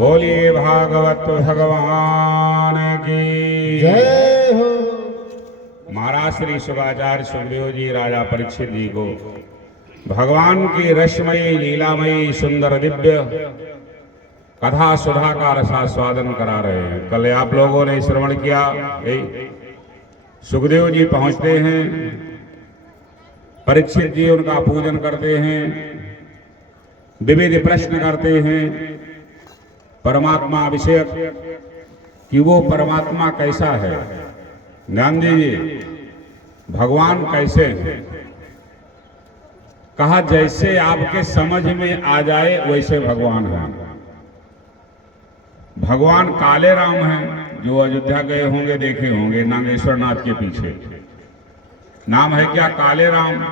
बोलिए भागवत भगवान की जय हो। महाराज श्री शुभाचार्य सुखदेव जी राजा परीक्षित जी को भगवान की रसमयी लीलामयी सुंदर दिव्य कथा सुधा का रसास्वादन करा रहे हैं। कल आप लोगों ने श्रवण किया, सुखदेव जी पहुंचते हैं, परीक्षित जी उनका पूजन करते हैं, विविध प्रश्न करते हैं परमात्मा विषयक कि वो परमात्मा कैसा है। ध्यान दीजिए, भगवान कैसे हैं। कहा जैसे आपके समझ में आ जाए वैसे भगवान हैं। भगवान काले राम हैं, जो अयोध्या गए होंगे देखे होंगे नागेश्वर नाथ के पीछे नाम है क्या, काले राम।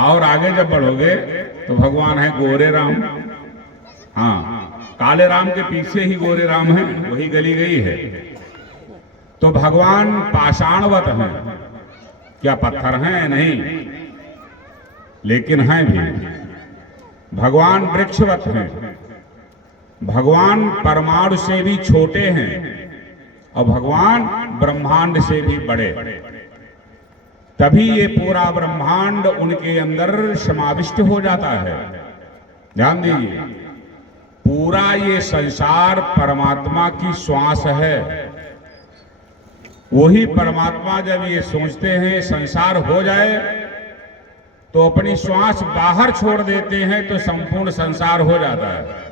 और आगे जब बढ़ोगे तो भगवान है गोरे राम। हाँ, काले राम के पीछे ही गोरे राम है, वही गली गई है। तो भगवान पाषाणवत हैं, क्या पत्थर हैं? नहीं, लेकिन हैं भी। भगवान वृक्षवत हैं, भगवान परमाणु से भी छोटे हैं और भगवान ब्रह्मांड से भी बड़े। तभी ये पूरा ब्रह्मांड उनके अंदर समाविष्ट हो जाता है। ध्यान दीजिए, पूरा ये संसार परमात्मा की श्वास है। वही परमात्मा जब ये सोचते हैं संसार हो जाए तो अपनी श्वास बाहर छोड़ देते हैं तो संपूर्ण संसार हो जाता है।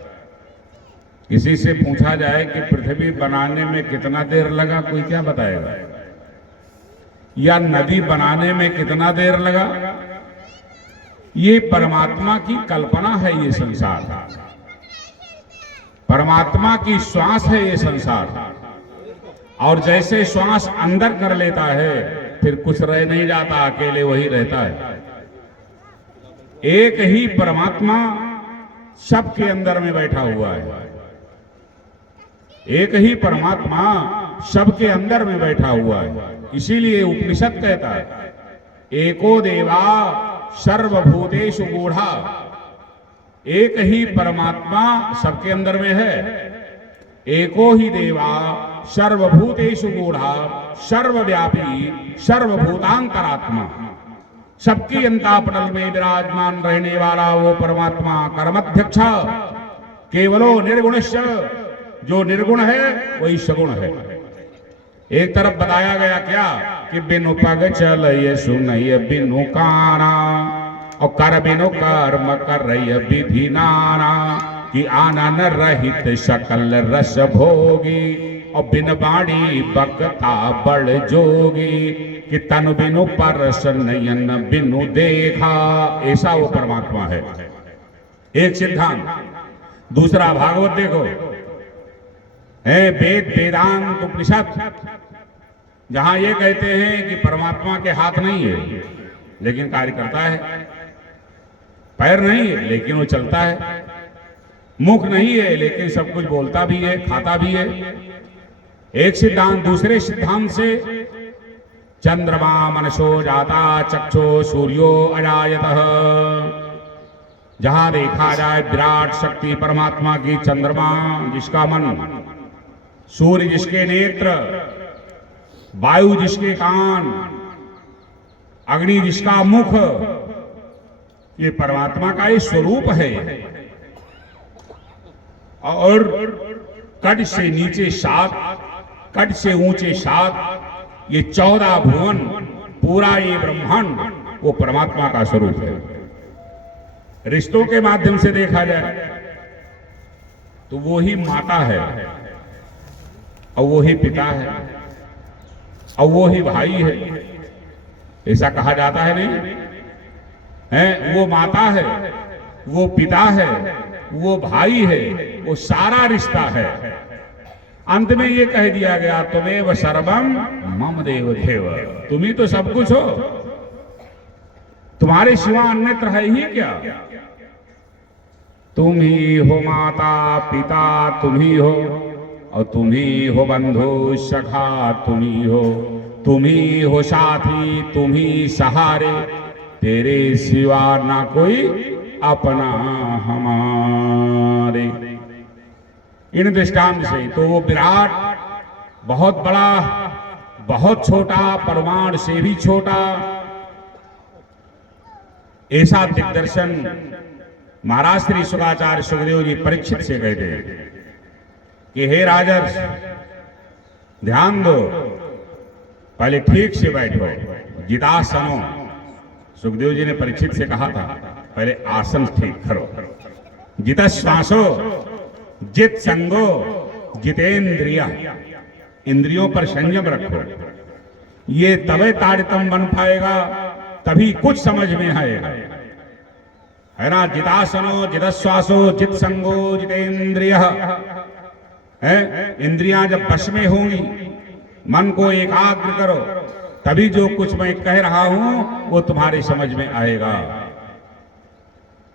किसी से पूछा जाए कि पृथ्वी बनाने में कितना देर लगा, कोई क्या बताएगा? या नदी बनाने में कितना देर लगा? ये परमात्मा की कल्पना है। ये संसार परमात्मा की श्वास है ये संसार। और जैसे श्वास अंदर कर लेता है फिर कुछ रह नहीं जाता, अकेले वही रहता है। एक ही परमात्मा सबके अंदर में बैठा हुआ है। एक ही परमात्मा सबके अंदर में बैठा हुआ है। इसीलिए उपनिषद कहता है एको देवा सर्वभूतेषु गूढ़ा। एक ही परमात्मा सबके अंदर में है। एको ही देवा सर्वभूतेषु गूढ़ा सर्वव्यापी सर्वभूतांतरात्मा। सबकी अंतःपटल में विराजमान रहने वाला वो परमात्मा कर्मध्यक्ष केवलो निर्गुणस्य। जो निर्गुण है वही सगुण है। एक तरफ बताया गया क्या कि बिनु पग चलय सुनय बिनु काना और कर बिनु कर्म करय विधि नाना कि आनन रहित सकल रस भोगी और बिन बाणी बकता बड़ जोगी कि तन बिनु परस नयन बिनु देखा। ऐसा वो परमात्मा है। एक सिद्धांत। दूसरा भागवत देखो, है वेद वेदांत उपनिषद, जहां ये कहते हैं कि परमात्मा के हाथ नहीं है लेकिन कार्य करता है, पैर नहीं है लेकिन वो चलता है, मुख नहीं है लेकिन सब कुछ बोलता भी है, खाता भी है। एक सिद्धांत दूसरे सिद्धांत से चंद्रमा मनसो जाता चक्षो सूर्यो अजायतः। जहां देखा जाए विराट शक्ति परमात्मा की, चंद्रमा जिसका मन, सूर्य जिसके नेत्र, वायु जिसके कान, अग्नि जिसका मुख, ये परमात्मा का ही स्वरूप है। और कट से नीचे 7, कट से ऊंचे 7, ये 14 भुवन, पूरा ये ब्रह्मांड वो परमात्मा का स्वरूप है। रिश्तों के माध्यम से देखा जाए तो वो ही माता है और वो ही पिता है और वो ही भाई है, ऐसा कहा जाता है नहीं है? वो माता है, वो पिता है, वो भाई है, वो सारा रिश्ता है। अंत में ये कह दिया गया तुमेव सर्वम मम देव देव, तुम ही तो सब कुछ हो, तुम्हारे सिवा अन्यत्र है ही क्या? तुम ही हो माता पिता, तुम ही हो, और तुम ही हो बंधु सखा, तुम ही हो साथी, तुम ही सहारे, तेरे सिवा ना कोई अपना हमारे। इन दृष्टांत से तो वो विराट बहुत बड़ा, बहुत छोटा, परमाणु से भी छोटा, ऐसा दिग्दर्शन महाराज श्री शुकाचार्य सुखदेव जी परीक्षित से कहते हैं कि हे राजर्ष ध्यान दो, पहले ठीक से बैठो, जितासनो। सुखदेव जी ने परीक्षित से कहा था पहले आसन ठीक करो। जित श्वासो जित संगो जितेंद्रिया, इंद्रियों पर संयम रखो, ये तबे ताड़ितम बन पाएगा, तभी कुछ समझ में आएगा, है ना? जितासनो जित श्वासो जित संगो जितेंद्रिय है। इंद्रियां जब वश में होंगी, मन को एकाग्र करो, तभी जो कुछ मैं कह रहा हूं वो तुम्हारी समझ में आएगा।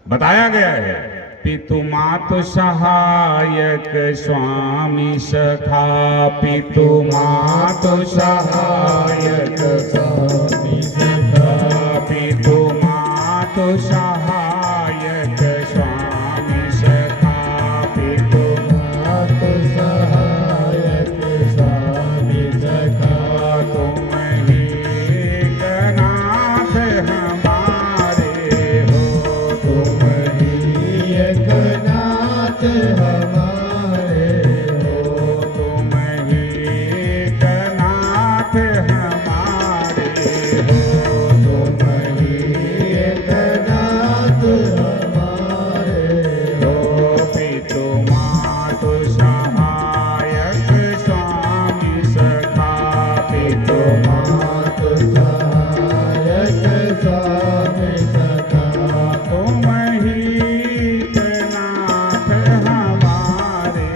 बताया गया है पितु मातु सहायक स्वामी सखा, पितु मातु सहायक स्वामी सखा, पितु मातु सहायक स्वामी सखा, पितु मातु सहायक स्वामी सखा, तुम ही एकनाथ हमारे हो, तुम ही एकनाथ हमारे हो, तुम ही एकनाथ हमारे हो, तुम ही एकनाथ हमारे हो, पितु मातु सहायक स्वामी सखा, पितु मातु सहायक स्वामी सखा, तुम ही एकनाथ हमारे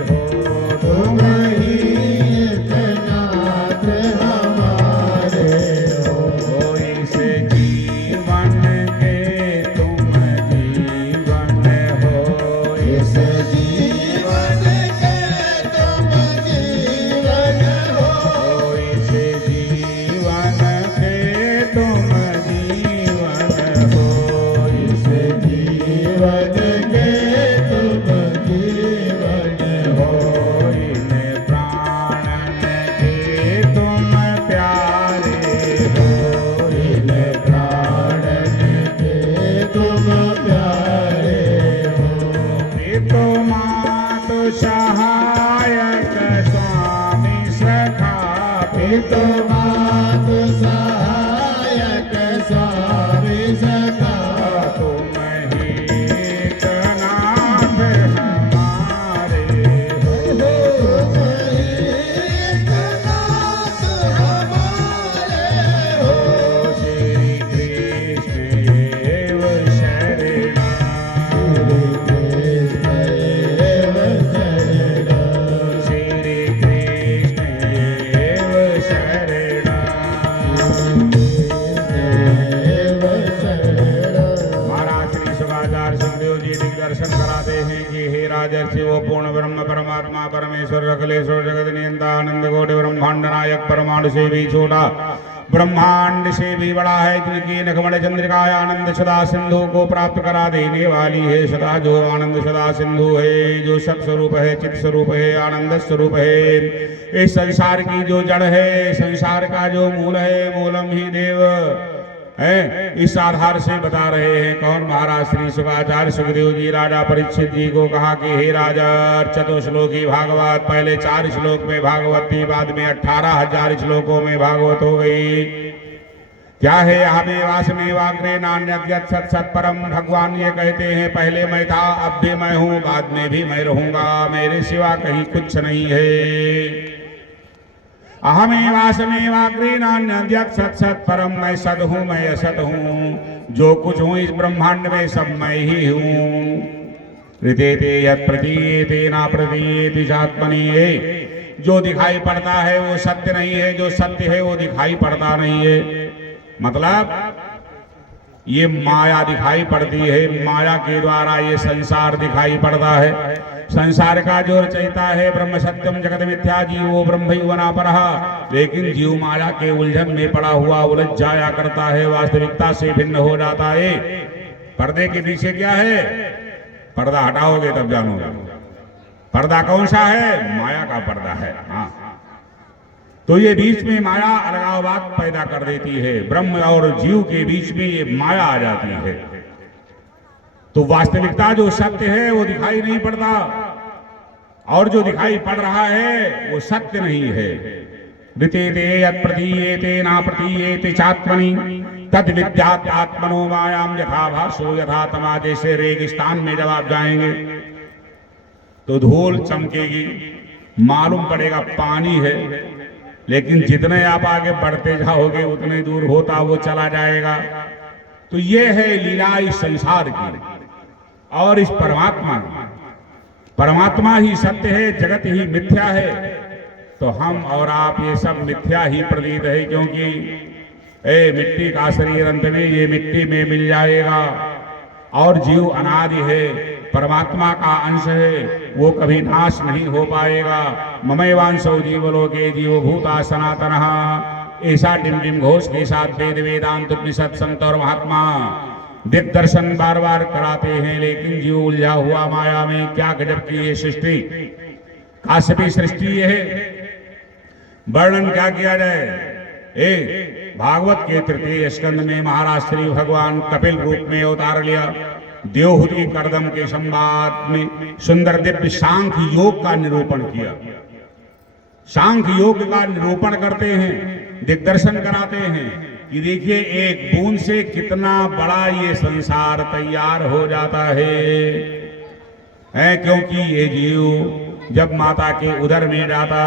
हो, तुम ही एकनाथ हमारे हो, इस जीवन के तुम जीवन हो, इस जीवन के तुम जीवन हो, इस जीवन के तुम जीवन हो, इस जीवन के तुम जीवन हो, इन प्राणन के तुम प्यारे हो, इन प्राणन के तुम प्यारे हो, पितु मातु सहायक स्वामी सखा, पितु मातु सहायक स्वामी सखा, तुम ही एकनाथ हमारे हो, तुम ही एकनाथ हमारे हो, श्री कृष्ण एव शरणं, श्री कृष्ण एव शरणं, श्री कृष्ण एव शरणं, एव शरणं। महाराज श्री शुकाचार्य सुखदेव जी दिग्दर्शन कराते हैं कि हे राजर्षि, वो पूर्ण ब्रह्म परमात्मा परमेश्वर अखिलेश्वर जगत नियंता आनंद कोटि ब्रह्मांड नायक, परमाणु से भी छोटा, ब्रह्मांड से भी बड़ा है, जिनकी नखमण चंद्रिका आनंद सदा सिंधु को प्राप्त करा देने वाली है। सदा जो आनंद सदा सिंधु है, जो सब स्वरूप है, चित स्वरूप है, आनंद स्वरूप है, इस संसार की जो जड़ है, संसार का जो मूल है, मूलम ही देव है, इस आधार से बता रहे हैं। कौन? महाराज श्री शुकाचार्य सुखदेव जी राजा परीक्षित जी को कहा कि हे राजा, चतुश्लोकी भागवत, पहले 4 श्लोक में भागवत थी, बाद में 18,000 श्लोकों में भागवत हो गई। क्या है अहमेवासमेवाग्रे नान्यद्यत् सत् सत् परम। भगवान ये कहते हैं पहले मैं था, अब भी मैं हूं, बाद में भी मैं रहूंगा, मेरे सिवा कहीं कुछ नहीं है। अहमेवासमेवाग्रे नान्यद्यत् सत् सत् परम। मैं सद हूं, मैं असत हूं, जो कुछ हूं इस ब्रह्मांड में सब मैं ही हूं। ऋतेते यत् प्रतीयेते न प्रतीयेति चात्मनि। जो दिखाई पड़ता है वो सत्य नहीं है, जो सत्य है वो दिखाई पड़ता नहीं है। मतलब ये माया दिखाई पड़ती है, माया के द्वारा ये संसार दिखाई पड़ता है। संसार का जो रचयिता है ब्रह्म सत्यम जगत मिथ्या, जीवो ब्रह्म युवना परः। लेकिन जीव माया के उलझन में पड़ा हुआ उलझ जाया करता है, वास्तविकता से भिन्न हो जाता है। पर्दे के पीछे क्या है? पर्दा हटाओगे तब जानोगे। पर्दा कौन सा है? माया का पर्दा है। हाँ, तो ये बीच में माया अलगाववाद पैदा कर देती है। ब्रह्म और जीव के बीच में ये माया आ जाती है, तो वास्तविकता जो सत्य है वो दिखाई नहीं पड़ता, और जो दिखाई पड़ रहा है वो सत्य नहीं है। ऋतेते यत् प्रतीयेते न प्रतीयेति चात्मनि तद विद्यात् आत्मनो मायाम यथा भासो यथा तमा। जैसे रेगिस्तान में जब आप जाएंगे तो धूल चमकेगी, मालूम पड़ेगा पानी है, लेकिन जितने आप आगे बढ़ते जाओगे उतने दूर होता वो चला जाएगा। तो ये है लीला इस संसार की और इस परमात्मा की। परमात्मा ही सत्य है, जगत ही मिथ्या है। तो हम और आप ये सब मिथ्या ही प्रतीत है, क्योंकि मिट्टी का शरीर अंत में ये मिट्टी में मिल जाएगा, और जीव अनादि है, परमात्मा का अंश है, वो कभी नाश नहीं हो पाएगा। ममैवांशो जीवलोके जीवभूता सनातनः। ऐसा डिम घोष के साथ वेद वेदांत उपनिषद संत और महात्मा दिग्दर्शन बार बार कराते हैं, लेकिन जीव उलझा हुआ माया में। क्या गजब की ये सृष्टि, काश्यपी सृष्टि ये है। वर्णन क्या किया जाए? भागवत के तृतीय स्कंद में महाराज श्री भगवान कपिल रूप में अवतार लिया। देवहूति करदम के संवाद में सुंदर दिव्य सांख्य योग का निरूपण किया। सांख्य योग का निरूपण करते हैं, दिग्दर्शन कराते हैं कि देखिए एक बूंद से कितना बड़ा ये संसार तैयार हो जाता है। क्योंकि ये जीव जब माता के उदर में जाता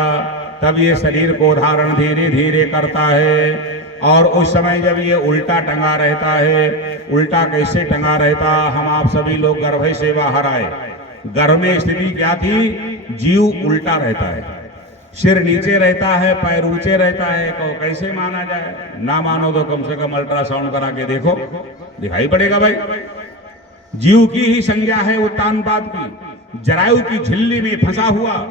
तब ये शरीर को धारण धीरे धीरे करता है, और उस समय जब ये उल्टा टंगा रहता है। उल्टा कैसे टंगा रहता? हम आप सभी लोग गर्भ से बाहर आए, गर्भ में स्थिति क्या थी? जीव उल्टा रहता है, सिर नीचे रहता है, पैर ऊंचे रहता है। तो कैसे माना जाए? ना मानो तो कम से कम अल्ट्रासाउंड करा के देखो, दिखाई पड़ेगा भाई। जीव की ही संज्ञा है उत्तानपाद की। जरायु की झिल्ली में फंसा हुआ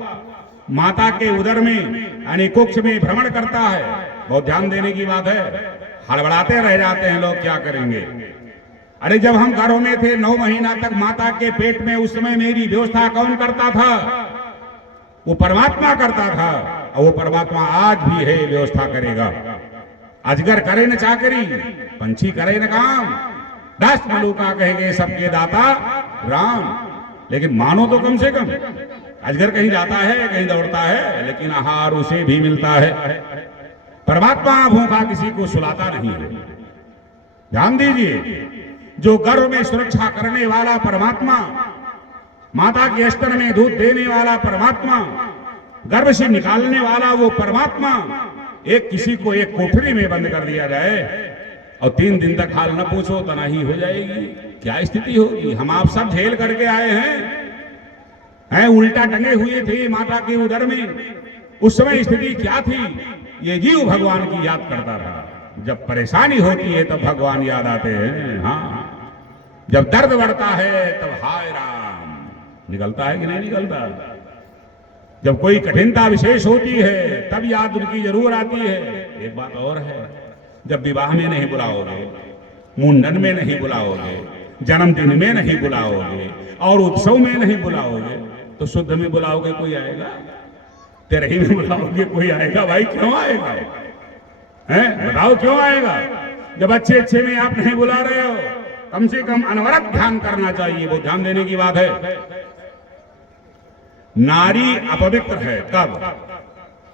माता के उदर में अनेकोक्ष में भ्रमण करता है। बहुत ध्यान देने की बात है, हड़बड़ाते रह जाते हैं लोग, क्या करेंगे? अरे जब हम घरों में थे 9 महीना तक माता के पेट में, उस समय मेरी व्यवस्था कौन करता था? वो परमात्मा करता था, और वो परमात्मा आज भी है, व्यवस्था करेगा। अजगर करे न चाकरी, पंछी करे न काम, 10 मलूका कहेंगे सबके दाता राम। लेकिन मानो तो कम से कम, अजगर कहीं जाता है, कहीं दौड़ता है, लेकिन आहार उसे भी मिलता है। परमात्मा भूखा किसी को सुलाता नहीं है। ध्यान दीजिए, जो गर्भ में सुरक्षा करने वाला परमात्मा, माता के स्तर में दूध देने वाला परमात्मा, गर्भ से निकालने वाला वो परमात्मा, एक किसी को एक कोठरी में बंद कर दिया जाए और 3 दिन तक हाल न पूछो तनाही हो जाएगी, क्या स्थिति होगी? हम आप सब झेल करके आए हैं, उल्टा टंगे हुए थे माता के उदर में। उस समय स्थिति क्या थी? ये जीव भगवान की याद करता था। जब परेशानी होती है तब भगवान याद आते हैं। हाँ, जब दर्द बढ़ता है तब हाय राम निकलता है कि नहीं निकलता? जब कोई कठिनता विशेष होती है तब याद उनकी जरूर आती है। एक बात और है, जब विवाह में नहीं बुलाओगे, मुंडन में नहीं बुलाओगे, जन्मदिन में नहीं बुलाओगे, और उत्सव में नहीं बुलाओगे, तो शुद्ध में बुलाओगे कोई आएगा? तेरही में बुलाओगे कोई आएगा? भाई क्यों आएगा? बताओ क्यों आएगा? जब अच्छे अच्छे में आप नहीं बुला रहे हो, कम से कम अनवरत ध्यान करना चाहिए। वो ध्यान देने की बात है। नारी अपवित्र है कब?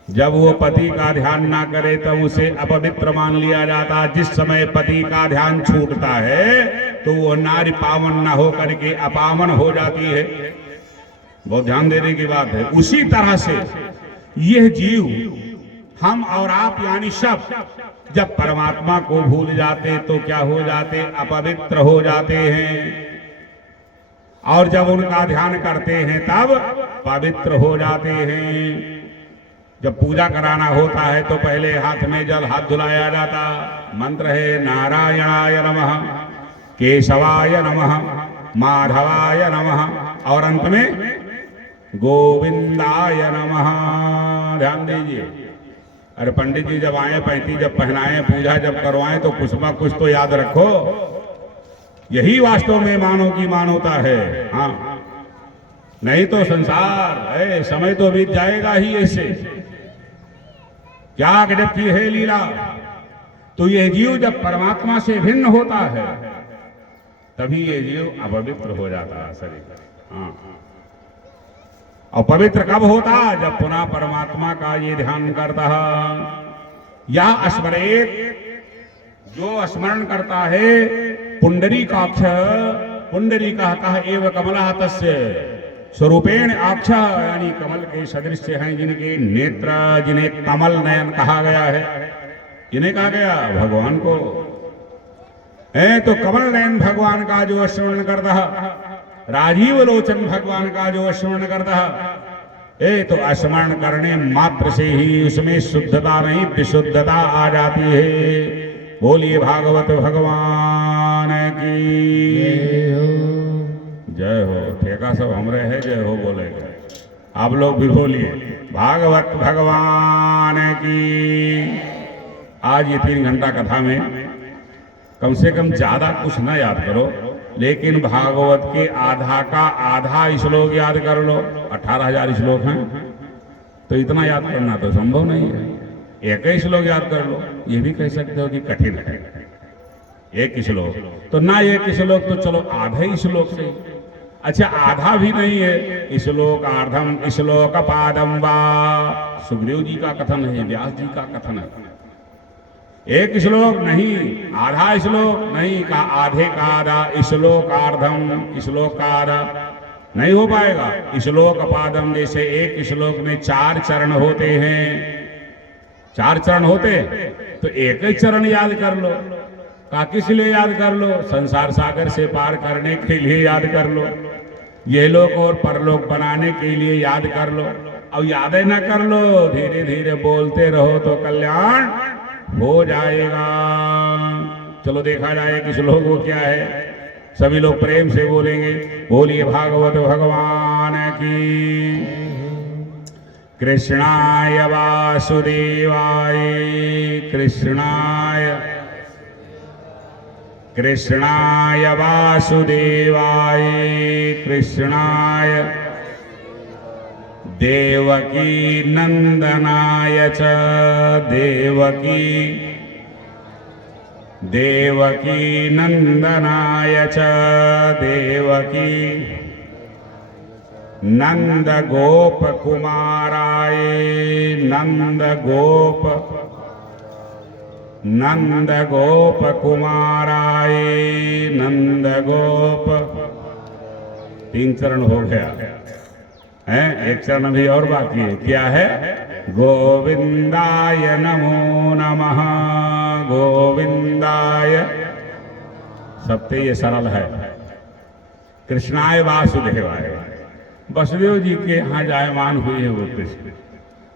जब वो पति का ध्यान ना करे तब उसे अपवित्र मान लिया जाता। जिस समय पति का ध्यान छूटता है तो वो नारी पावन ना हो करके अपावन हो जाती है। बहुत ध्यान देने की बात है। उसी तरह से यह जीव, हम और आप यानी सब, जब परमात्मा को भूल जाते तो क्या हो जाते? अपवित्र हो जाते हैं। और जब उनका ध्यान करते हैं तब पवित्र हो जाते हैं। जब पूजा कराना होता है तो पहले हाथ में जल हाथ धुलाया जाता। मंत्र है नारायणाय नमः, केशवाय नमः, माधवाय नमः और अंत में गोविंदाय नमः। ध्यान दीजिए। अरे पंडित जी जब आए, पैंती जब पहनाएं, पूजा जब करवाएं तो कुछ ना कुछ तो याद रखो। यही वास्तव में मानव की मानवता है। हाँ, नहीं तो संसार समय तो बीत जाएगा ही ऐसे। क्या गजब की है लीला। तो यह जीव जब परमात्मा से भिन्न होता है तभी ये जीव अपवित्र हो जाता है शरीर। हाँ, और पवित्र कब होता? जब पुनः परमात्मा का ये ध्यान करता है। या स्मरेत, जो स्मरण करता है पुंडरीकाक्ष, पुंडरीकाः एव कमलः तस्य स्वरूपेण आक्ष, यानी कमल के सदृश हैं जिनके नेत्र, जिन्हें कमल नयन कहा गया है। इन्हें कहा गया भगवान को। तो कमल नयन भगवान का जो स्मरण करता है, राजीव लोचन भगवान का जो स्मरण करता है, तो स्मरण करने मात्र से ही उसमें शुद्धता नहीं विशुद्धता आ जाती है। बोलिए भागवत भगवान की जय हो। ठेका सब हमरे है, जय हो बोलेगा। आप लोग भी बोलिए भागवत भगवान की। आज ये 3 घंटा कथा में कम से कम ज्यादा कुछ ना याद करो, लेकिन भागवत के आधा का आधा श्लोक याद कर लो। 18,000 श्लोक हैं तो इतना याद करना तो संभव नहीं है। एक ही श्लोक याद कर लो, ये भी कह सकते हो कि कठिन है। एक श्लोक तो ना, एक श्लोक तो चलो आधा ही श्लोक से। अच्छा, आधा भी नहीं है। श्लोक आर्धम श्लोक पादम वा, सुखदेव जी का कथन है, व्यास जी का कथन है। एक श्लोक नहीं, आधा श्लोक नहीं, का आधे का आधा, श्लोकार्धम श्लोकार्ध नहीं हो पाएगा। श्लोक पादम, जैसे एक श्लोक में 4 चरण होते हैं, 4 चरण होते तो एक ही चरण याद कर लो। का किस लिए याद कर लो? संसार सागर से पार करने के लिए याद कर लो, ये लोक और परलोक बनाने के लिए याद कर लो। अब याद न कर लो, धीरे धीरे बोलते रहो तो कल्याण हो जाएगा। चलो देखा जाए कि श्लोक वो क्या है। सभी लोग प्रेम से बोलेंगे, बोलिए भागवत भगवान की। कृष्णाय वासुदेवाय, कृष्णाय वासुदेवाय, कृष्णाय देवकी नंदनाय च, देवकी नंदनाय च, देवकी नंद गोप कुमाराय, नंद गोप कुमाराय, नंद गोप। 3 चरण हो गया है, एक चरण भी और बाकी है। क्या है? गोविंदाय नमो नमः, गोविंदाय। सबसे ये सरल है। कृष्णाय वासुदेवाय, वसुदेव जी के यहाँ जायमान हुए हैं वो कृष्ण।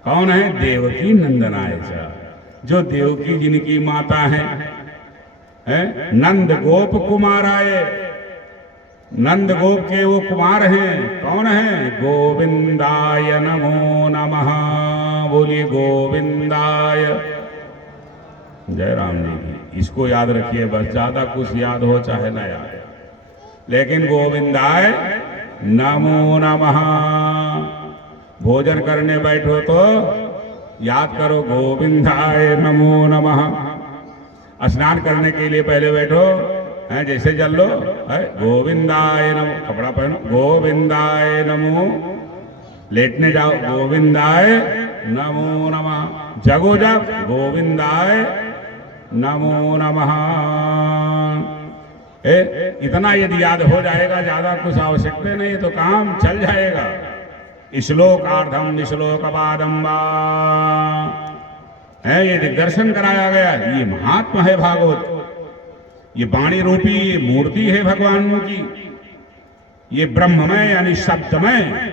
कौन है? देवकी नंदनाय च, जो देवकी जिनकी माता है। नंद गोप कुमाराय, नंद गोप के वो कुमार हैं। कौन है? गोविंदाय नमो नमः, बोलिए गोविंदाय। जय राम जी की। इसको याद रखिए बस, ज्यादा कुछ याद हो चाहे ना याद, लेकिन गोविंदाय नमो नमः। भोजन करने बैठो तो याद करो गोविंदाय नमो नमः। स्नान करने के लिए पहले बैठो, है जैसे जल लो, है गोविंदाय नमो। कपड़ा पहनो, गोविंदाय नमो। लेटने जाओ, गोविंदाय नमो नमः। जगो जग गोविंदाय नमो नमः। इतना यदि याद हो जाएगा, ज्यादा कुछ आवश्यकता नहीं तो काम चल जाएगा। श्लोकार्धम श्लोकपादम वा है, ये दिग्दर्शन कराया गया। ये महात्मा है भागवत, ये वाणी रूपी ये मूर्ति है भगवान की, ये ब्रह्ममय यानी शब्दमय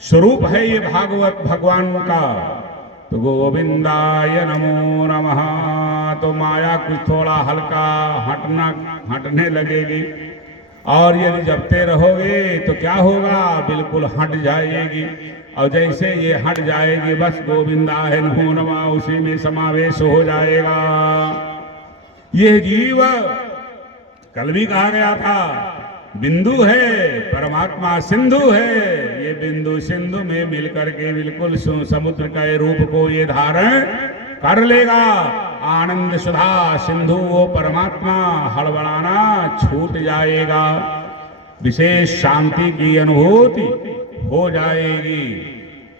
स्वरूप है ये भागवत भगवान का। तो गोविंदाय नमो नमः। तो माया कुछ थोड़ा हल्का हटने लगेगी, और यदि जपते रहोगे तो क्या होगा, बिल्कुल हट जाएगी। और जैसे ये हट जाएगी बस गोविंदाय नमो नमः उसी में समावेश हो जाएगा। यह जीव कल भी कहा गया था बिंदु है, परमात्मा सिंधु है। ये बिंदु सिंधु में मिलकर के बिल्कुल समुद्र के रूप को ये धारण कर लेगा। आनंद सुधा सिंधु वो परमात्मा हड़बड़ाना छूट जाएगा, विशेष शांति की अनुभूति हो जाएगी।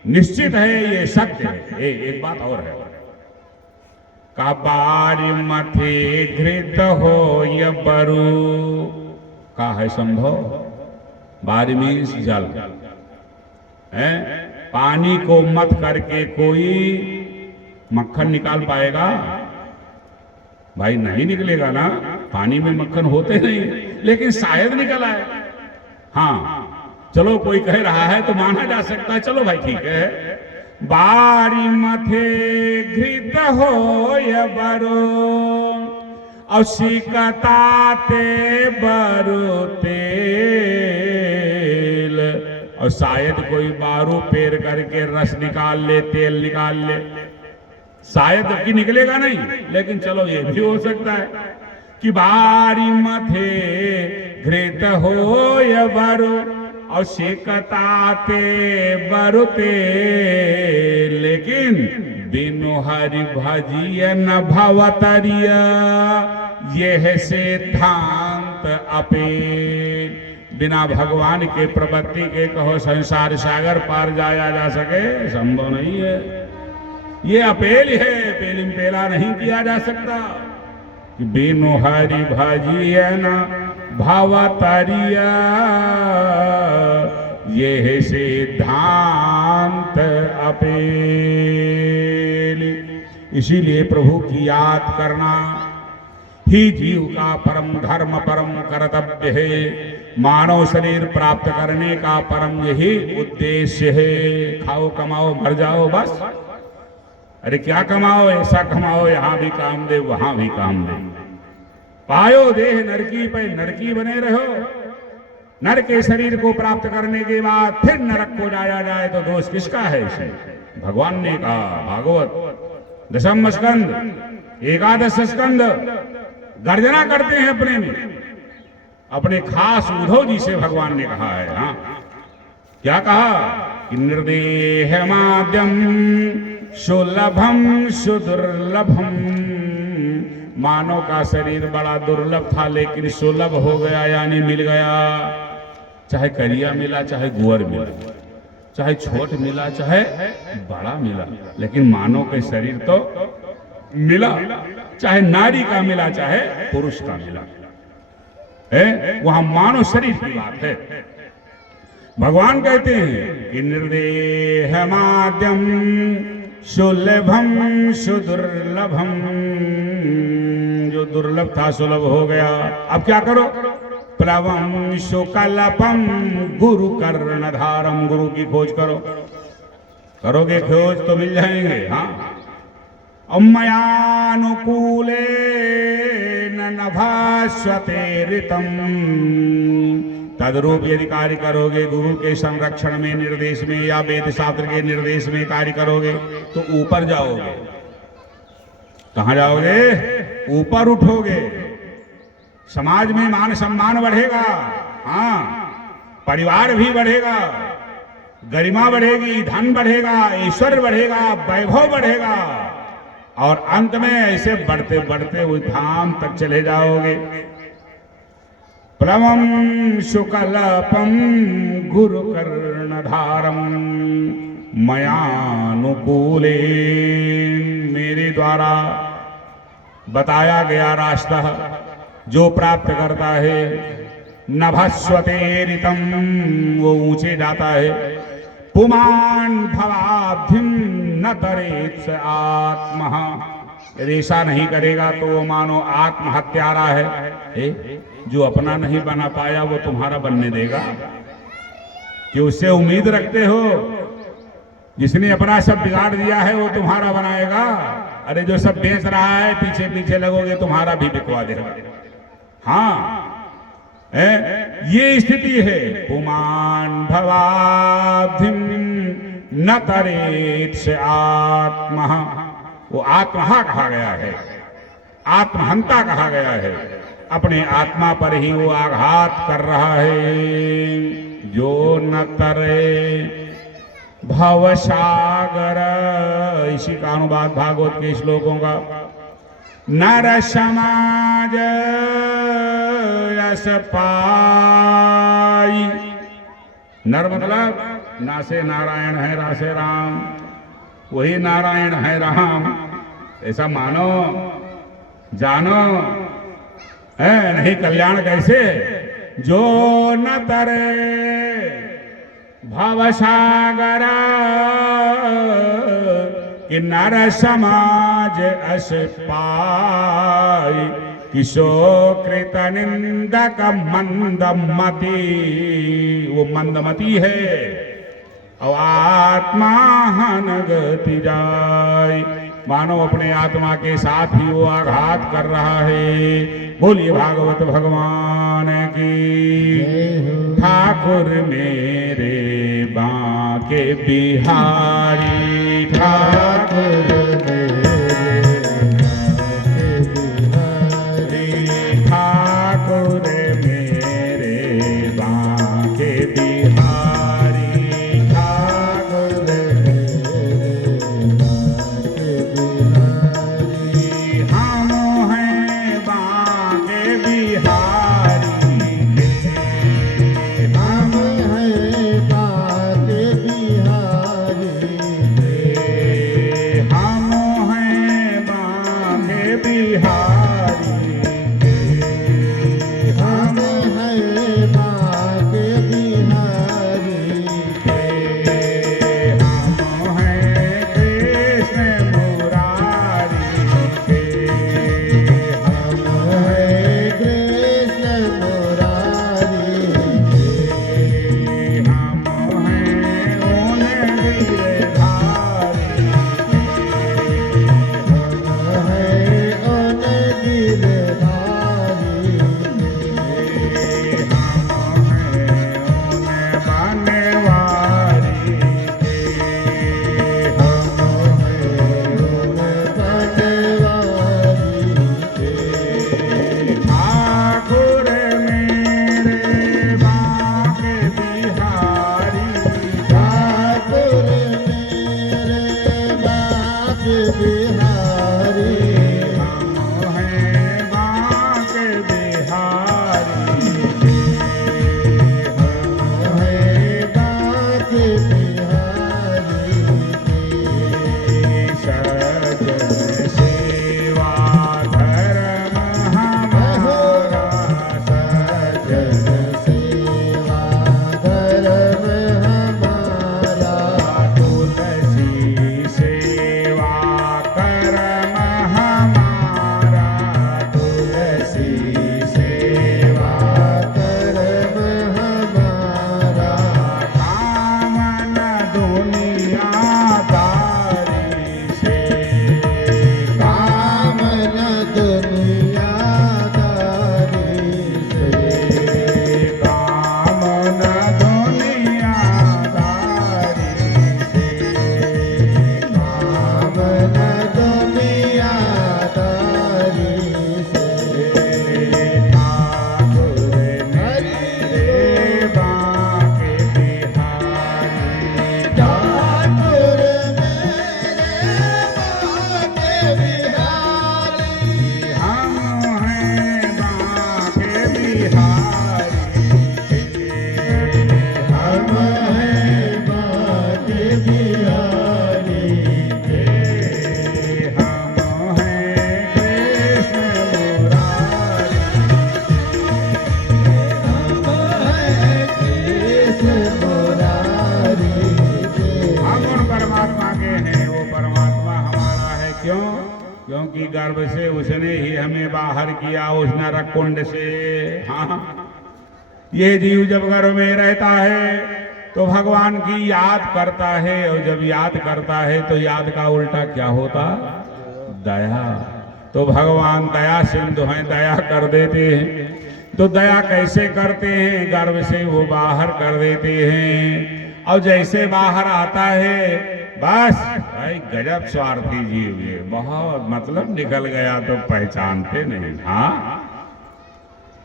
निश्चित है, ये सत्य है। एक बात और है, कबारी मथे घृत हो य बरु का है संभव। बारी मीन्स जल है, पानी को मत करके कोई मक्खन निकाल पाएगा भाई? नहीं निकलेगा ना, पानी में मक्खन होते नहीं, लेकिन शायद निकल आए। हाँ चलो, कोई कह रहा है तो माना जा सकता है, चलो भाई ठीक है। बारी मथे घृत हो य बरो और सिकताते बरो तेल, और शायद कोई बारू पेर करके रस निकाल ले, तेल निकाल ले, शायद कि निकलेगा नहीं, लेकिन चलो ये भी हो सकता है कि बारी मथे घृत हो य बरो और सिकताते बरो तेल, लेकिन बिनु हरि भजिय न भवतरिया यह सिद्धांत अपेल। बिना भगवान के प्रवृत्ति के कहो संसार सागर पार जाया जा सके, संभव नहीं है। ये अपेल है, पेलिम पेला नहीं किया जा सकता। बिनु हरि भजिय न भवतरिया यह सिद्धांत अपेल। इसीलिए प्रभु की याद करना ही जीव का परम धर्म, परम कर्तव्य है। मानव शरीर प्राप्त करने का परम यही उद्देश्य है। खाओ कमाओ मर जाओ बस, अरे क्या कमाओ, ऐसा कमाओ यहां भी काम दे वहां भी काम दे। पायो देह नरकी पे नरकी बने रहो। नर के शरीर को प्राप्त करने के बाद फिर नरक को जाया जाए तो दोष किसका है? इसे भगवान ने कहा। भागवत दशम स्कंद एकादश स्कंद गर्जना करते हैं अपने में, अपने खास उद्धव जी से भगवान ने कहा है। हाँ क्या कहा कि निर्देह माध्यम सुलभम सुदुर्लभम। मानव का शरीर बड़ा दुर्लभ था लेकिन सुलभ हो गया, यानी मिल गया। चाहे करिया मिला, चाहे गुअर मिला, चाहे छोट मिला, चाहे बड़ा मिला, लेकिन मानव के शरीर तो मिला। चाहे नारी का मिला, चाहे पुरुष का मिला है, वहां मानव शरीर की बात है। भगवान कहते हैं कि निर्देह माध्यम सुलभम सुदुर्लभम। जो दुर्लभ था सुलभ हो गया। अब क्या करो? प्लवम सुकल्पम गुरु कर्णधारम। गुरु की खोज करो, करोगे खोज तो मिल जाएंगे। हाँ अम्मयानुकूले न भास्वते ऋतम। तदरूप यदि कार्य करोगे, गुरु के संरक्षण में, निर्देश में, या वेद शास्त्र के निर्देश में कार्य करोगे तो ऊपर जाओगे। कहां जाओगे? ऊपर उठोगे। समाज में मान सम्मान बढ़ेगा। हाँ परिवार भी बढ़ेगा, गरिमा बढ़ेगी, धन बढ़ेगा, ऐश्वर्य बढ़ेगा, वैभव बढ़ेगा, और अंत में ऐसे बढ़ते बढ़ते उस धाम तक चले जाओगे। प्लवम शुकल्पम गुरु कर्णधारम मयानुकूलेन अनुकूले, मेरे द्वारा बताया गया रास्ता जो प्राप्त करता है, नभस्वते रितम, वो ऊंचे जाता है, पुमान भवाब्धिम न तरेत आत्मा, यदि ऐसा नहीं करेगा तो वो मानो आत्महत्यारा है। जो अपना नहीं बना पाया वो तुम्हारा बनने देगा? कि उससे उम्मीद रखते हो? जिसने अपना सब बिगाड़ दिया है वो तुम्हारा बनाएगा? अरे जो सब बेच रहा है पीछे पीछे लगोगे तुम्हारा भी बिकवा देगा। हाँ, ये स्थिति है। पुमान भवाब्धिम न तरेत से आत्मा, वो आत्महा कहा गया है, आत्महंता कहा गया है। अपने आत्मा पर ही वो आघात कर रहा है। जो न तरे भवसागर, इसी का अनुवाद भागवत के श्लोकों का, नर समाज यश पाई, नर मतलब ना से नारायण है, रा से राम, वही नारायण है राम, ऐसा मानो जानो है। नहीं कल्याण कैसे? जो न तरे भवसागर, कि नर समाज अस पाई, किशो कृत निंदक मंदमती, वो मंदमती है और आत्मा हन गति जाय, मानो अपने आत्मा के साथ ही वो आघात कर रहा है। बोलिए भागवत भगवान की। ठाकुर मेरे बांके बिहारी, ठाकुर ठाकुर मेरे बांके बिहारी, ठाकुर हम हैं बांके बिहारी, हम हैं बांके बिहारी, हम हैं बांके बिहारी, हम हैं बांके बिहारी, हम हैं कृष्ण मुरारी के, हम हैं कृष्ण मुरारी के, हम हैं उन गिरधारी, हम हैं उन गिरधारी, हम हैं उन बनवारी, हम हैं उन बनवारी। ठाकुर मेरे बांके बिहारी, ठाकुर मेरे बांके बिहारी, हम हैं बांके बिहारी, हम हैं बांके बिहारी। सजन सेवा धर्म हमारा, सजन सेवा धर्म हमारा, तुलसी सेवा कर्म हमारा, तुलसी सेवा कर्म हमारा। कामन दुनिया दारी से, कामन दुनिया दारी से, कामन दुनिया दारी से, कामन दुनिया दारी से। ठाकुर मेरे बांके बिहारी, क्योंकि गर्भ से उसने ही हमें बाहर किया उस नरक कुंड से। हाँ, ये जीव जब गर्भ में रहता है तो भगवान की याद करता है, और जब याद करता है तो याद का उल्टा क्या होता? दया। तो भगवान दया सिंधु हैं, दया कर देते हैं। तो दया कैसे करते हैं? गर्भ से वो बाहर कर देते हैं, और जैसे बाहर आता है बस भाई गजब स्वार्थी जीव ये, बहुत मतलब निकल गया तो पहचानते नहीं। हाँ,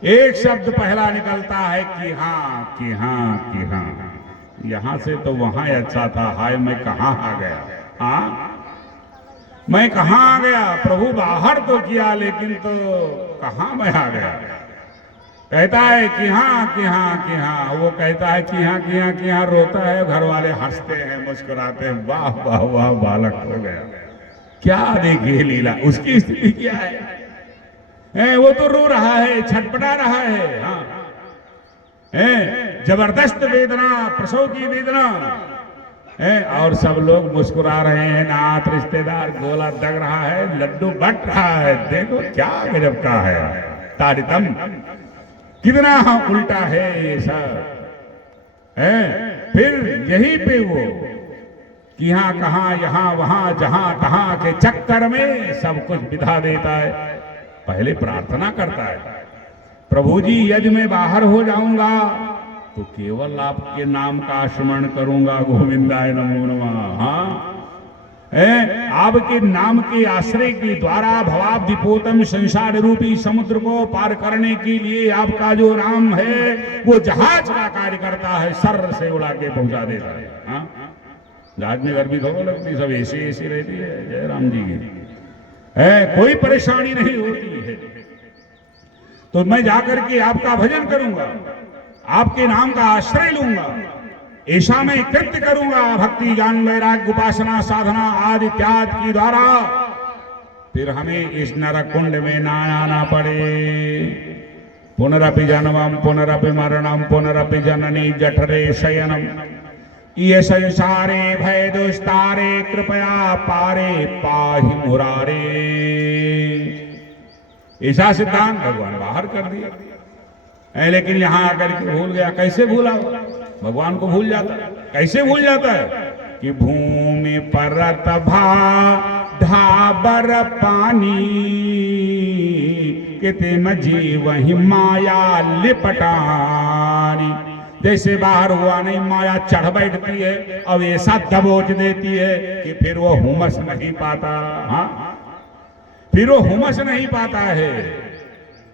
एक शब्द पहला निकलता है कि हाँ कि हाँ कि हाँ, यहां से तो वहां अच्छा था, हाय मैं कहां आ गया। हाँ, मैं कहां आ गया? प्रभु बाहर तो किया लेकिन तो कहां मैं आ गया। कहता है कि हाँ कि हाँ कि हाँ, वो कहता है कि हाँ कि हाँ कि हाँ, रोता है, घर वाले हंसते हैं मुस्कुराते हैं, वाह वाह वाह बालक हो गया। क्या देखिए लीला, उसकी स्थिति क्या है? वो तो रो रहा है, छटपटा रहा है। हाँ, जबरदस्त वेदना, प्रसव की वेदना है, और सब लोग मुस्कुरा रहे हैं, नात रिश्तेदार गोला दग रहा है, लड्डू बट रहा है। देखो क्या गजब का है तारितम, कितना उल्टा है ये सब है। फिर यहीं पे वो कि यहाँ कहाँ यहाँ वहां जहां तहां के चक्कर में सब कुछ बिता देता है। पहले प्रार्थना करता है, प्रभु जी यदि मैं बाहर हो जाऊंगा तो केवल आपके नाम का स्मरण करूंगा, गोविंदाय नमो नमः। हाँ, आपके नाम के आश्रय के द्वारा भवाब्धिपोतम संसार रूपी समुद्र को पार करने के लिए आपका जो नाम है वो जहाज का कार्य करता है, सर से उड़ा के पहुंचा देता है। हाँ, जहाज में गर्मी थोड़ा लगती, सब ऐसी रहती है। जय राम जी की कोई परेशानी नहीं होती है। तो मैं जाकर के आपका भजन करूंगा, आपके नाम का आश्रय लूंगा, ऐसा मैं कृत्य करूंगा, भक्ति ज्ञान वैराग्य उपासना साधना आदि त्याग की द्वारा फिर हमें इस नरक कुंड में ना आना पड़े। पुनरपि जन्मम पुनरपि मरणम पुनरपि जननी जठरे शयनम, ये संसारे भय दुस्तारे कृपया पारे पाहि मुरारे। ऐसा सिद्धांत भगवान बाहर कर दिया, लेकिन यहां आकर के भूल गया। कैसे भूला? भगवान को भूल जाता है। कैसे भूल जाता है? कि भूमि परत भा ढाबर पानी, कितिम जीव ही माया लिपटानी। जैसे बाहर हुआ नहीं, माया चढ़ बैठती है, अब ऐसा दबोच देती है कि फिर वो हुमस नहीं पाता। हाँ, फिर वो हुमस नहीं पाता है।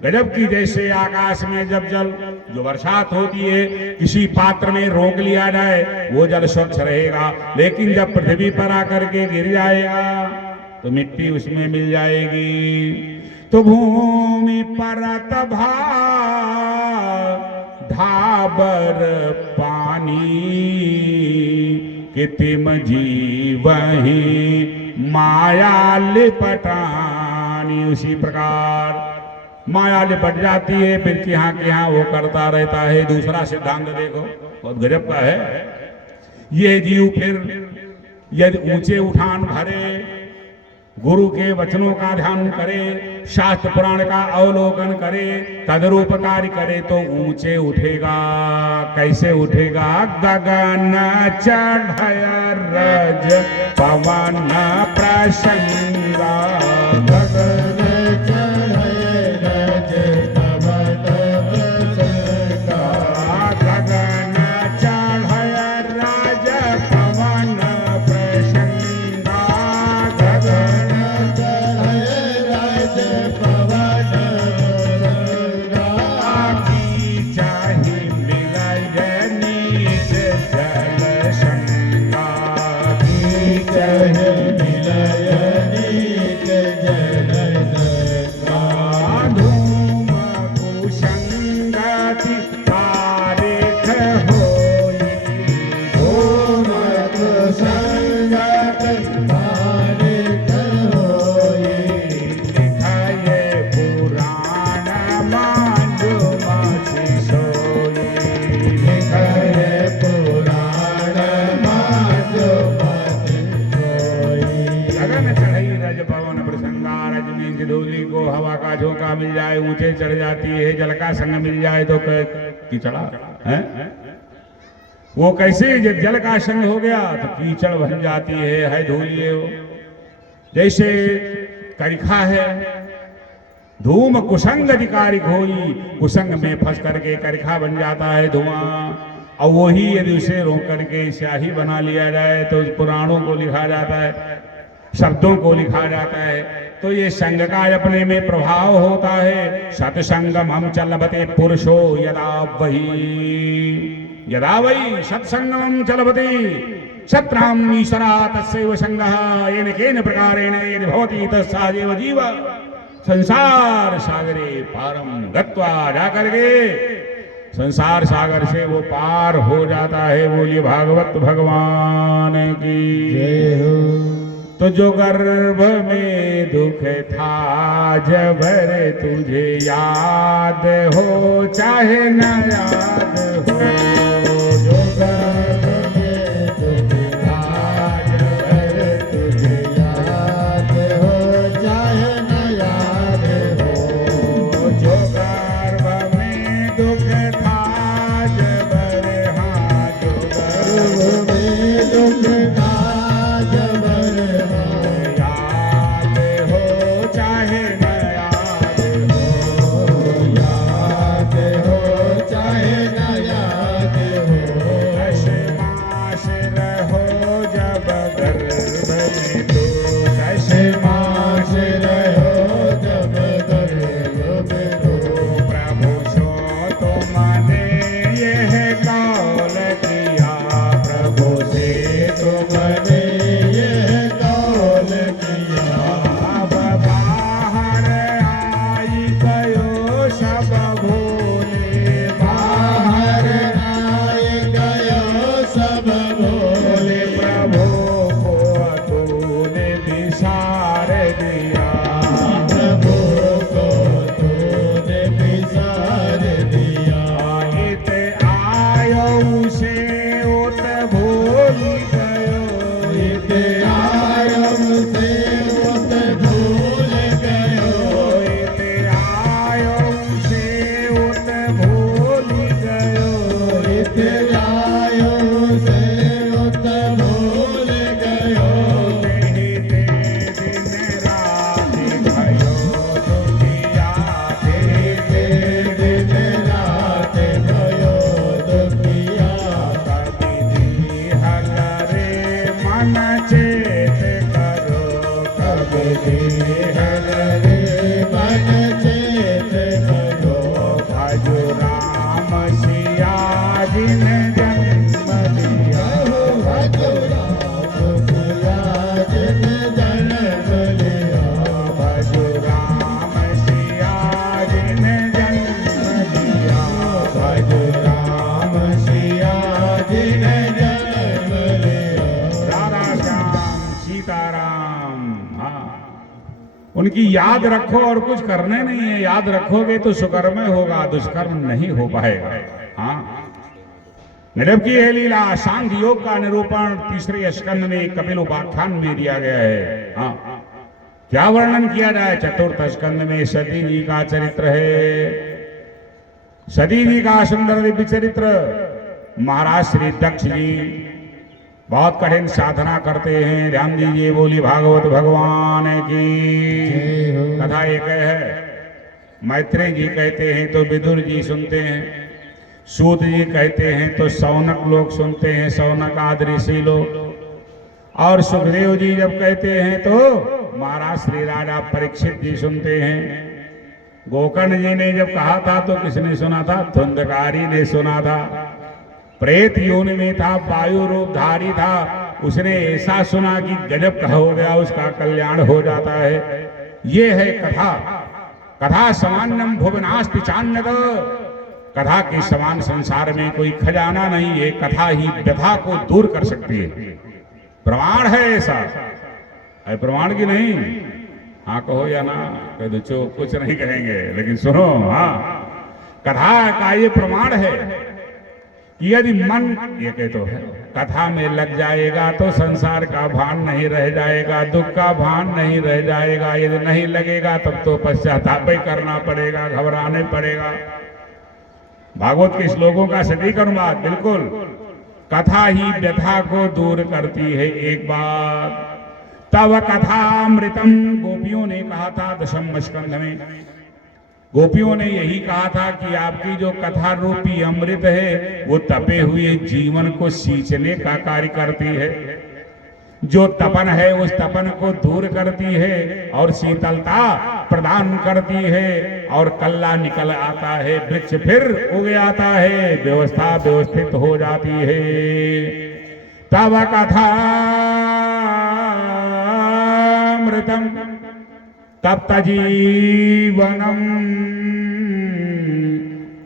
गजब की जैसे आकाश में जब जल जो बरसात होती है, किसी पात्र में रोक लिया जाए वो जल स्वच्छ रहेगा, लेकिन जब पृथ्वी पर आकर के गिर जाएगा तो मिट्टी उसमें मिल जाएगी। तो भूमि परत भा ढाबर पानी, कितिम जीवहि माया लिपटानी। उसी प्रकार माया लिपट जाती है, फिर कि यहाँ वो करता रहता है। दूसरा सिद्धांत देखो, बहुत गजब का है। ये जीव फिर यदि ऊंचे उठान भरे, गुरु के वचनों का ध्यान करे, शास्त्र पुराण का अवलोकन करे, तदरूप कार्य करे तो ऊंचे उठेगा। कैसे उठेगा? गगन चढ़य रज पवन प्रसंगा, गगन मिल जाए ऊंचे चढ़ जाती है, जल का संग मिल जाए तो कीचड़ा है। वो कैसे जल का संग हो गया तो कीचड़ बन जाती है धूलिए। जैसे करिखा है, धूम कुसंग अधिकारी होई, कुसंग में फंस करके करिखा बन जाता है धुआं। और वही यदि उसे रोक करके स्याही बना लिया जाए तो पुराणों को लिखा जाता है, शब्दों को लिखा जाता है। तो ये संग का अपने में प्रभाव होता है। सत्संगम हम चलबते पुरुषो यदा वही सत्संगम चलबते सत्राम ईश्वरा तस्यैव संगः येन केन प्रकारेण यदि भवति तस्सादेव जीव संसार सागरे पारम गत्वा, जाकर के संसार सागर से वो पार हो जाता है। बोलिए भागवत भगवान की जय हो। तो जो गर्भ में दुख था जबर तुझे याद हो चाहे न याद हो, जो गर्भ में दुख था जबर तुझे याद हो चाहे न याद हो, जो गर्भ में दुख था जबर, हाँ जो गर्भ में दुख था जबर उनकी याद रखो और कुछ करने नहीं है। याद रखोगे तो सुकर्म होगा, दुष्कर्म नहीं हो पाएगा। हाँ, निरव की है लीला। सांख्य योग का निरूपण तीसरे स्कंद में कपिल उपाख्यान में दिया गया है। हाँ, क्या वर्णन किया जाए? चतुर्थ स्कंद में सती जी का चरित्र है। सती जी का सुंदर दिव्य चरित्र। महाराज श्री दक्ष जी बहुत कठिन साधना करते हैं, ध्यान दीजिए। बोली भागवत भगवान की। कथा एक है। मैत्रेय जी कहते हैं तो विदुर जी सुनते हैं, सूत जी कहते हैं तो शौनक लोग सुनते हैं, शौनक आदि ऋषि लोग। और सुखदेव जी जब कहते हैं तो महाराज श्री राजा परीक्षित जी सुनते हैं। गोकर्ण जी ने जब कहा था तो किसने सुना था? धुंधकारी ने सुना था। प्रेत योनि में था, वायु रूपधारी था, उसने ऐसा सुना कि गजब का हो गया, उसका कल्याण हो जाता है। ये है कथा। कथा समान्यम भुवनास्ति चान्यद। कथा के समान संसार में कोई खजाना नहीं है। कथा ही व्यथा को दूर कर सकती है। प्रमाण है ऐसा है, प्रमाण की नहीं। हाँ कहो या ना कह दो, चो कुछ नहीं कहेंगे, लेकिन सुनो। हाँ, कथा का ये प्रमाण है कि यदि मन, ये कह तो है कथा में लग जाएगा तो संसार का भान नहीं रह जाएगा, दुख का भान नहीं रह जाएगा। यदि नहीं लगेगा तब तो पश्चाताप ही करना पड़ेगा, घबराने पड़ेगा। भागवत के श्लोकों का सटीक अनुवाद बिल्कुल, कथा ही व्यथा को दूर करती है। एक बार तब कथामृतम, गोपियों ने कहा था दशम स्कंध में, गोपियों ने यही कहा था कि आपकी जो कथा रूपी अमृत है वो तपे हुए जीवन को सींचने का कार्य करती है, जो तपन है उस तपन को दूर करती है और शीतलता प्रदान करती है, और कल्ला निकल आता है, वृक्ष फिर उग आता है, व्यवस्था व्यवस्थित हो जाती है। तब कथामृतम तप्त जीवनम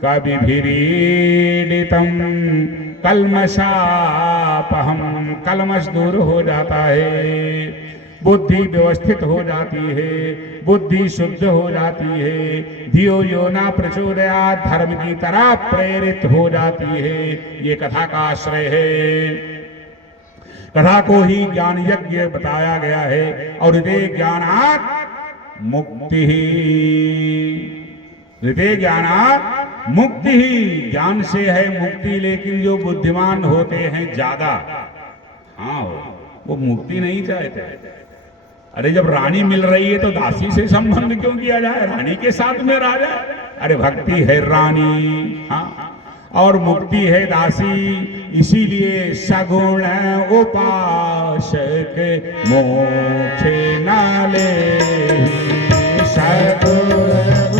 कविभिरीडितम कल्मषापहम, कल्मष दूर हो जाता है, बुद्धि व्यवस्थित हो जाती है, बुद्धि शुद्ध हो जाती है, धियो यो न प्रचोदयात्, धर्म की तरह प्रेरित हो जाती है। ये कथा का आश्रय है। कथा को ही ज्ञान यज्ञ बताया गया है। और हृदय ज्ञानात् मुक्ति ही, हृदय ज्ञानात् मुक्ति ही, ज्ञान से है मुक्ति, लेकिन जो बुद्धिमान होते हैं ज्यादा, हाँ वो मुक्ति नहीं चाहते। अरे जब रानी मिल रही है तो दासी से संबंध क्यों किया जाए, रानी के साथ में राजा। अरे भक्ति है रानी, हाँ, और मुक्ति है दासी, इसीलिए सगुण उपासक मोक्ष न ले, सगुण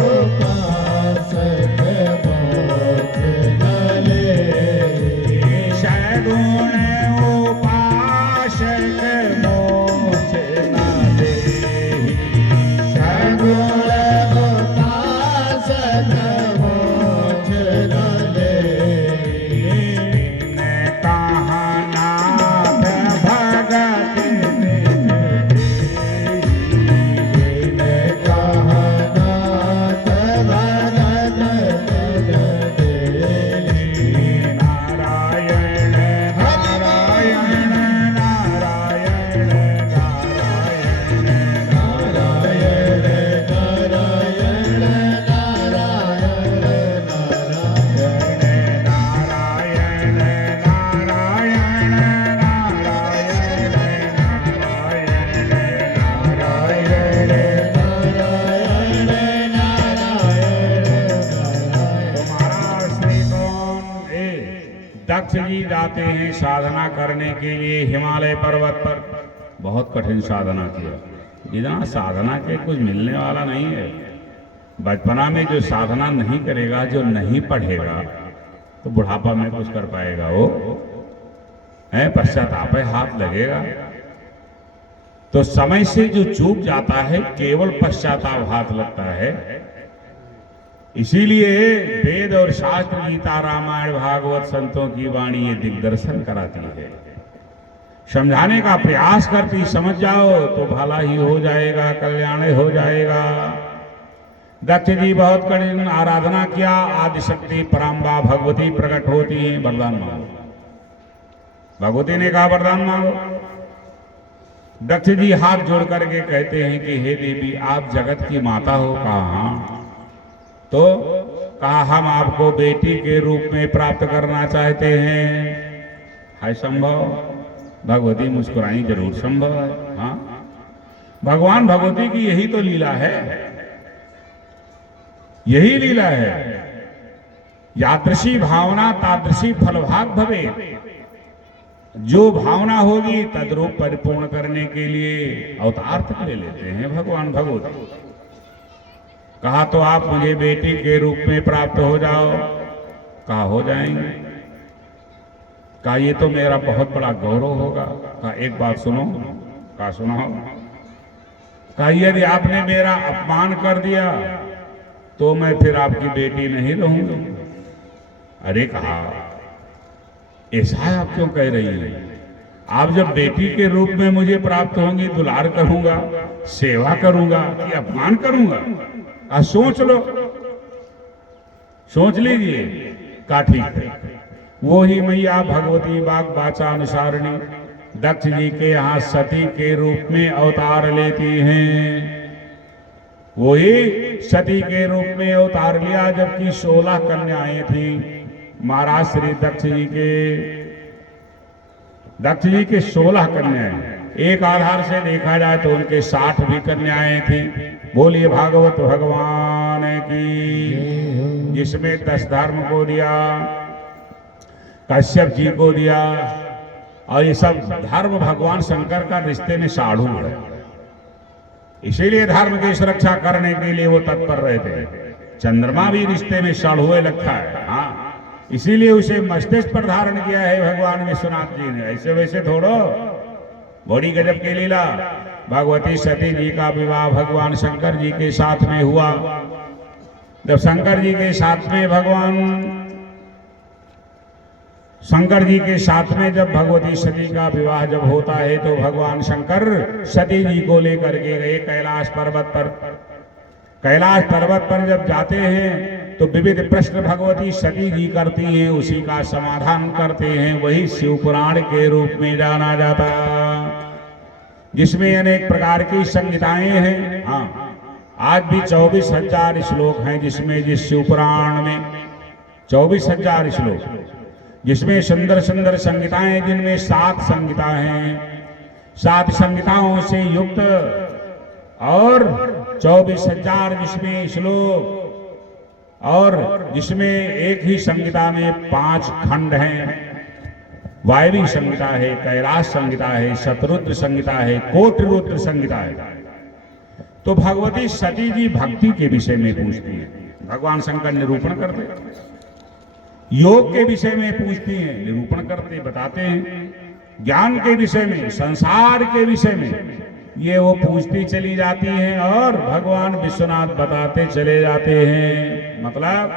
उपासक मोक्ष न ले, सगुण उपासक मोक्ष न ले, सगुण उपासक मोक्ष न ले। दक्ष जी जाते हैं साधना करने के लिए हिमालय पर्वत पर, बहुत कठिन साधना किया, इतना साधना के कुछ मिलने वाला नहीं है। बचपना में जो साधना नहीं करेगा, जो नहीं पढ़ेगा, तो बुढ़ापा में कुछ कर पाएगा, वो है पश्चाताप हाथ लगेगा। तो समय से जो चूक जाता है केवल पश्चाताप हाथ लगता है। इसीलिए वेद और शास्त्र, गीता, रामायण, भागवत, संतों की वाणी ये दिग्दर्शन कराती है, समझाने का प्रयास करती, समझ जाओ तो भला ही हो जाएगा, कल्याण हो जाएगा। दक्ष जी बहुत कठिन आराधना किया, आदिशक्ति पराम्बा भगवती प्रकट होती है, वरदान मांगो। भगवती ने कहा वरदान मांगो। दक्ष जी हाथ जोड़ करके कहते हैं कि हे देवी आप जगत की माता हो। कहा हाँ। तो कहा हम आपको बेटी के रूप में प्राप्त करना चाहते हैं। है संभव? भगवती मुस्कुराई, जरूर संभव है। हाँ, भगवान भगवती की यही तो लीला है, यही लीला है। यादृशी भावना तादृशी फलभाग भवे, जो भावना होगी तद्रूप परिपूर्ण करने के लिए अवतार तक ले लेते हैं भगवान भगवती। कहा तो आप मुझे बेटी के रूप में प्राप्त हो जाओ। कहा हो जाएंगे। कहा ये तो मेरा बहुत बड़ा गौरव होगा। कहा एक बात सुनो। कहा सुनाओ। कहा यदि आपने मेरा अपमान कर दिया तो मैं फिर आपकी बेटी नहीं रहूंगी। अरे कहा ऐसा आप क्यों कह रही है? आप जब बेटी के रूप में मुझे प्राप्त होंगी, दुलार करूंगा, सेवा करूंगा कि अपमान करूंगा? सोच लो, सोच लीजिए। कहा ठीक है, वो ही मैया भगवती वाग वाचा अनुसारिणी दक्ष जी के यहाँ सती के रूप में अवतार लेती हैं। वही सती के रूप में अवतार लिया, जबकि 16 कन्याएं थी महाराज श्री दक्ष जी के 16 कन्याएं। एक आधार से देखा जाए तो उनके 60 भी कन्याएं थी। बोलिए भागवत भगवान की। जिसमें 10 धर्म को दिया, कश्यप जी को दिया, और ये सब धर्म भगवान शंकर का रिश्ते में साढ़ू है। इसीलिए धर्म की सुरक्षा करने के लिए वो तत्पर रहे थे। चंद्रमा भी रिश्ते में साढ़ुए लगता है। हाँ, इसीलिए उसे मस्तिष्क पर धारण किया है भगवान विश्वनाथ जी ने। ऐसे वैसे थोड़ो, बड़ी गजब की लीला। भगवती सती जी का विवाह भगवान शंकर जी के साथ में हुआ। जब शंकर जी के साथ में जब भगवती सती का विवाह जब होता है, तो भगवान शंकर सती जी को लेकर के गए कैलाश पर्वत पर। कैलाश पर्वत पर जब जाते हैं तो विविध प्रश्न भगवती सती जी करती हैं, उसी का समाधान करते हैं। वही शिव पुराण के रूप में जाना जाता, जिसमें अनेक प्रकार की संहिताएं हैं। हाँ, आज भी 24,000 श्लोक हैं, जिस शिव पुराण में 24,000 श्लोक, जिसमें सुंदर सुंदर संहिताएं, जिनमें 7 संहिता हैं। 7 संहिताओं से युक्त और 24,000 जिसमें श्लोक, और जिसमें एक ही संहिता में 5 खंड हैं। वायवी संहिता है, कैलाश संहिता है, शतरुद्र संहिता है, कोटरुद्र संहिता है। तो भगवती सती जी भक्ति के विषय में पूछती है, भगवान शंकर निरूपण करते। योग के विषय में पूछती हैं, निरूपण करते, बताते हैं। ज्ञान के विषय में, संसार के विषय में ये वो पूछती चली जाती हैं, और भगवान विश्वनाथ बताते चले जाते हैं। मतलब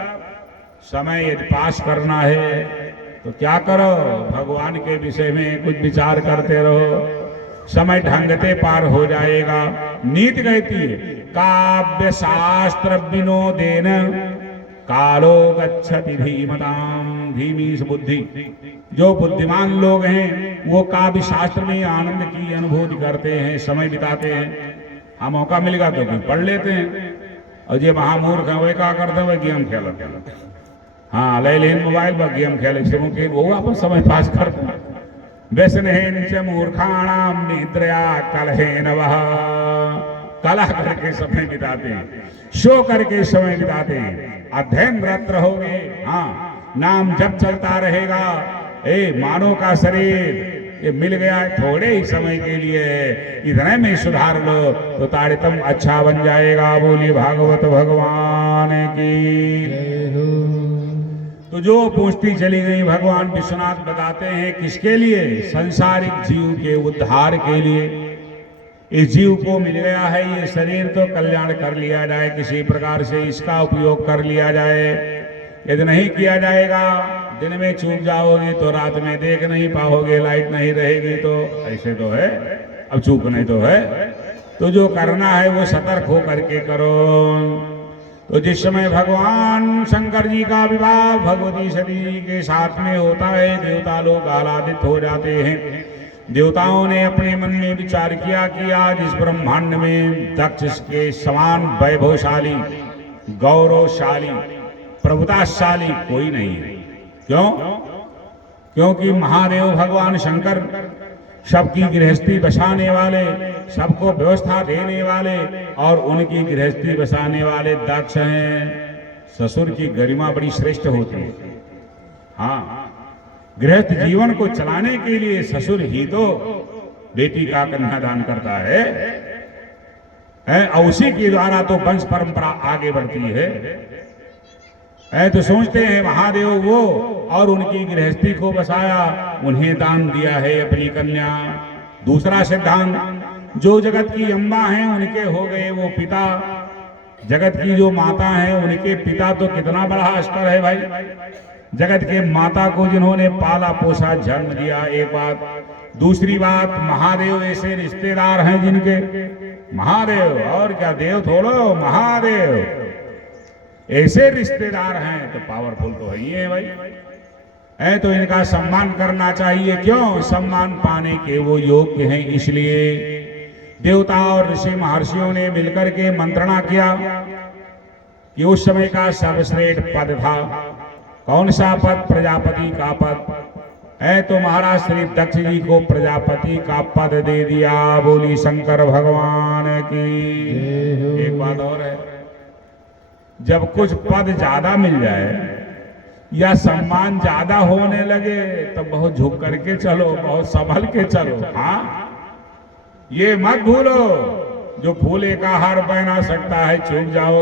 समय यदि पास करना है तो क्या करो, भगवान के विषय में कुछ विचार करते रहो, समय ढंगते पार हो जाएगा। नीति कहती है, काव्य शास्त्र विनोदेन कालो गच्छति धीमताम। धीमी बुद्धि, जो बुद्धिमान लोग हैं वो काव्य शास्त्र में आनंद की अनुभूति करते हैं, समय बिताते हैं। हाँ, मौका मिलेगा तो कुछ पढ़ लेते हैं, और जो महामूर्ख है वे क्या करते हैं, गेम खेलते। हाँ, ले लेन मोबाइल पर गेम खेले से वो वापस समय पास करते हैं। व्यसनेन च मूर्खाणाम निद्रया कलहेन वह। कलह करके समय बिताते हैं, शो करके समय बिताते हैं। अध्ययन रत रहोगे, हाँ, नाम जब चलता रहेगा। मानव का शरीर ये मिल गया थोड़े ही समय के लिए, इतने में सुधार लो तो ताड़ितम अच्छा बन जाएगा। बोलिए भागवत भगवान की। तो जो पूछती चली गई, भगवान विश्वनाथ बताते हैं किसके लिए, संसारिक जीव के उद्धार के लिए। इस जीव को मिल गया है ये शरीर, तो कल्याण कर लिया जाए, किसी प्रकार से इसका उपयोग कर लिया जाए। यदि नहीं किया जाएगा, दिन में चूक जाओगे तो रात में देख नहीं पाओगे, लाइट नहीं रहेगी तो ऐसे तो है, अब चूक नहीं तो है। तो जो करना है वो सतर्क हो करके करो। तो जिस समय भगवान शंकर जी का विवाह भगवती सती जी के साथ में होता है, देवता लोग आह्लादित हो जाते हैं। देवताओं ने अपने मन में विचार किया कि आज इस ब्रह्मांड में दक्ष के समान वैभवशाली, गौरवशाली, प्रभुताशाली कोई नहीं है। क्यों? क्योंकि महादेव भगवान शंकर सबकी गृहस्थी बसाने वाले, सबको व्यवस्था देने वाले, और उनकी गृहस्थी बसाने वाले दक्ष हैं। ससुर की गरिमा बड़ी श्रेष्ठ होती है। हाँ, गृहस्थ जीवन को चलाने के लिए ससुर ही तो बेटी का कन्यादान करता है, और उसी के द्वारा तो वंश परंपरा आगे बढ़ती है। तो सोचते हैं महादेव वो और उनकी गृहस्थी को बसाया, उन्हें दान दिया है अपनी कन्या। दूसरा सिद्धांत, जो जगत की अम्बा हैं उनके हो गए वो पिता, जगत की जो माता हैं उनके पिता। तो कितना बड़ा स्तर है भाई, जगत के माता को जिन्होंने पाला पोसा जन्म दिया, एक बात। दूसरी बात, महादेव ऐसे रिश्तेदार हैं जिनके, महादेव और क्या, देव थोड़ो, महादेव ऐसे रिश्तेदार हैं, तो पावरफुल तो है ही है भाई। है तो इनका सम्मान करना चाहिए। क्यों? सम्मान पाने के वो योग्य हैं। इसलिए देवता और ऋषि महर्षियों ने मिलकर के मंत्रणा किया कि उस समय का सर्वश्रेष्ठ पद था। कौन सा पद? प्रजापति का पद है। तो महाराज श्री दक्ष जी को प्रजापति का पद दे दिया। बोली शंकर भगवान की। एक बात और है, जब कुछ पद ज्यादा मिल जाए या सम्मान ज्यादा होने लगे तो बहुत झुक करके चलो, बहुत संभल के चलो। हाँ, ये मत भूलो, जो फूले का हार पहना सकता है चूक जाओ।